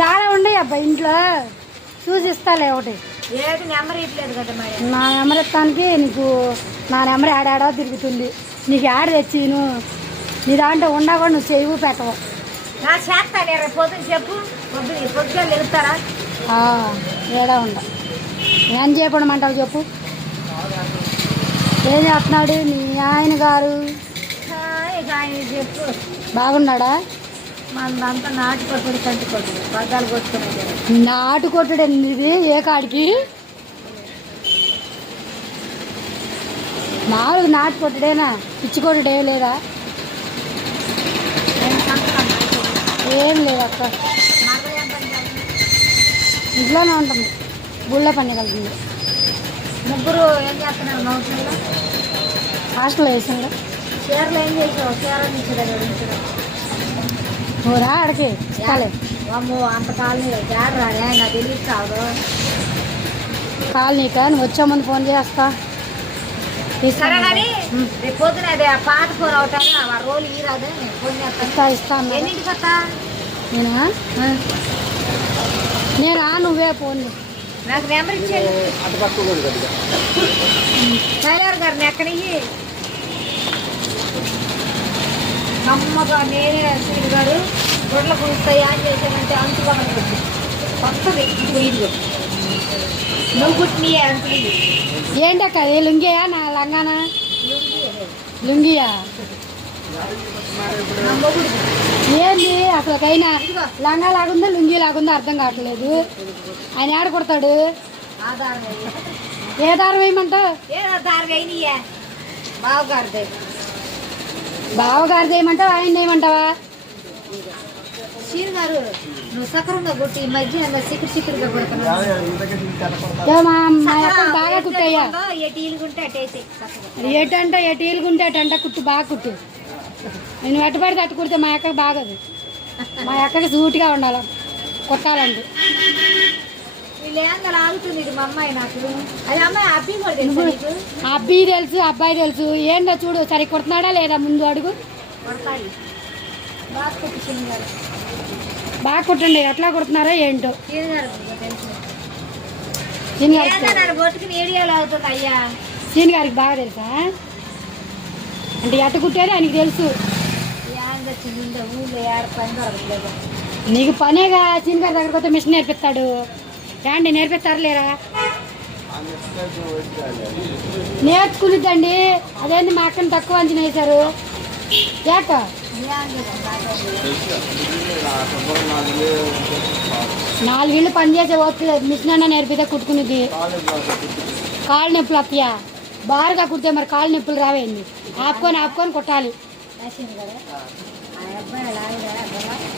చాలా ఉన్నాయి అబ్బా ఇంట్లో, చూసి ఇస్తాలే ఒకటి. ఏది నెంబర్ ఇట్లేదు కదా మరి. నా నెంబర్ ఇస్తానికి నీకు, నా నెంబర్ ఆడాడో తిరుగుతుంది. నీకు యాడ తెచ్చిను, నీ దాంట్లో ఉండా కూడా నువ్వు చేయవు పెట్టవు. నా చేస్తాను రేపు పొద్దున చెప్పు. పొద్దుగా వెళ్తారా? ఏడా ఉండ. ఏం చేయమంటావు చెప్పు. ఏం చేస్తున్నాడు మీ ఆయన గారు? చెప్పు. బాగున్నాడా? మనంతా నాటు కొట్టుడు కంటి కొట్టుడు పగ్గాలు కొట్టుకునేది. నాటు కొట్టుడు ఇది ఏ కాడికి? మామూలుగా నాటు కొట్టుడేనా, పిచ్చి కొట్టుడే లేదా? ఏం లేదు అక్క, ఇంట్లోనే ఉంటుంది. గుళ్ళ పని కలిగింది. ముగ్గురు ఏం చేస్తున్నారు? మౌసంలో హాస్టల్లో వేసాడు. చీరలు ఏం చేసావు? చీరలు ఇచ్చాడు. ఊరా ఆడికి ఇస్తాలే. అమ్మో అంత కాలనీ జాడ రాదే, నాకు తెలియదు కాదు. కాలనీక నువ్వు వచ్చే ముందు ఫోన్ చేస్తా. సరే కానీ రేపు పొద్దున అదే ఆ పాత ఫోన్ అవుతాను ఆ రోజు ఈ రాదు. నేను ఫోన్ చేస్తా. ఇస్తాను. ఎన్నింటికి వస్తా? నేనా? నువ్వే ఫోన్ నాకు నెంబర్ ఇచ్చేది. టైలర్ గారిని ఎక్కడికి నమ్మగా నేనే సీని గారు గొడ్ల కుడుస్తాయి అని చేశానంటే అంచుకోమని కొట్టి వస్తుంది. ఇదిగో నువ్వు కుట్టినయే అంకులు. ఏంటక్క ఏ లుంగియా? నా లంగానా లుంగియా? ఏంది అసలుకైనా లంగా లాగుందో లుంగి లాగుందో అర్థం కావట్లేదు. ఆయన ఏడ కొడతాడు? ఏ దారం వేయమంటావు? బావగారిది వేయమంటావు, ఆయన వేయమంటావా? సీన్ గారు నువ్వు సకరంగా కొట్టి ఈ మధ్య సిక్కుడుగా కొడుతున్నావు. మా అక్క బాగా కుట్టయ్యా. ఎటంటే ఎటీలుగుంటే అటంట కుట్టు బాగా కుట్టు. నేను వెట్టబడితే అట్టు కుడితే మా అక్కకి బాగదు. మా అక్కకి సూటిగా ఉండాలి కొట్టాలంటే. ఆగుతుంది ఇది మా అమ్మాయి. నాకు అది అమ్మాయి అబ్బి కూడా తెలుసు. అబ్బి తెలుసు, అబ్బాయి తెలుసు. ఏంటో చూడు సరి కొడుతున్నాడా లేదా ముందు అడుగు. కొడతాడు బాగా కొట్టి సీన్ గారు. బాగా కుట్టండి. ఎట్లా కుడుతున్నారో ఏంటో. బొట్టుకుని ఏడియాలు అవుతుంది అయ్యా. సీన్ గారికి బాగా తెలుసా? అంటే ఎట్ట కుట్టేది ఆయనకి తెలుసు. ఊళ్ళో ఏడ పని దొరకలేదు. నీకు పనేగా. సీన్ గారి దగ్గరకు వస్తే మిషన్ నేర్పిస్తాడు. యాండి నేర్పిస్తారు లేరా? నేర్చుకునిద్దండి. అదేంటి మా అక్కని తక్కువ అంచనా వేశారు. ఏక 4 ఏళ్ళు పని చేసే ఓపికలేదు. మిషన్ అన్నా నేర్పితే కుట్టుకునేది. కాళ్ళు నొప్పులు అత్తయా బారుగా కుడితే మరి కాళ్ళు నొప్పులు రావేయండి. ఆపుకొని ఆపుకొని కుట్టాలి.